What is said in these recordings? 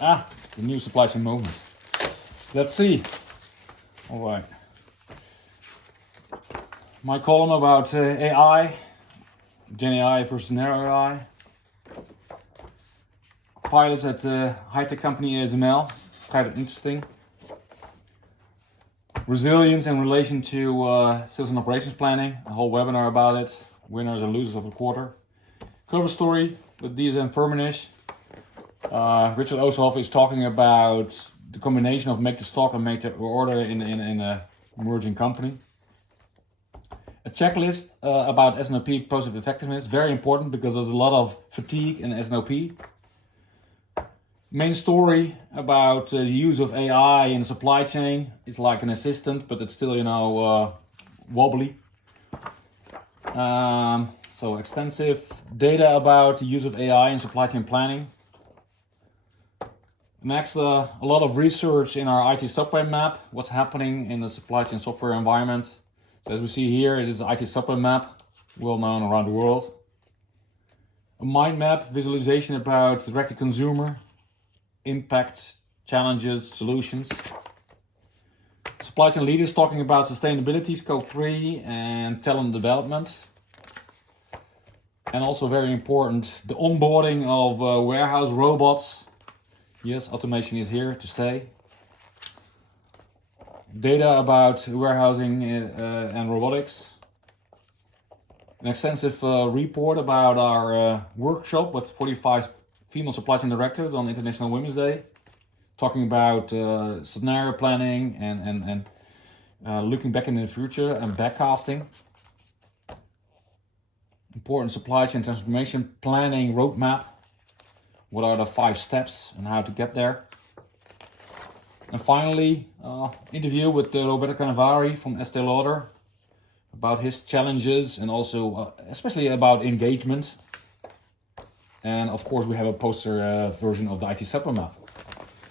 The new supply chain movement. Let's see. All right. My column about AI, Gen AI versus narrow AI. Pilots at the high-tech company ASML, kind of interesting. Resilience in relation to sales and operations planning, a whole webinar about it. Winners and losers of the quarter. Cover story with DSM-Firmenich. Richard Oosterhoff is talking about the combination of make to stock and make to order in a merging company. A checklist about S&OP positive effectiveness, very important because there's a lot of fatigue in S&OP. Main story about the use of AI in the supply chain. It's like an assistant, but it's still, wobbly. So extensive data about the use of AI in supply chain planning. Next, a lot of research in our IT software map, what's happening in the supply chain software environment. So as we see here, it is an IT software map, well known around the world. A mind map, visualization about direct-to-consumer, impact, challenges, solutions. Supply chain leaders talking about sustainability, scope 3, and talent development. And also very important, the onboarding of warehouse robots. Yes, automation is here to stay. Data about warehousing and robotics. An extensive report about our workshop with 45 female supply chain directors on International Women's Day. Talking about scenario planning and looking back in the future and backcasting. Important supply chain transformation planning roadmap. What are the 5 steps and how to get there? And finally, interview with Roberto Cannavaro from Estee Lauder about his challenges and also especially about engagement. And of course we have a poster version of the IT supplement map.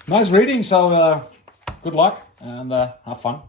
Nice reading, so good luck and have fun.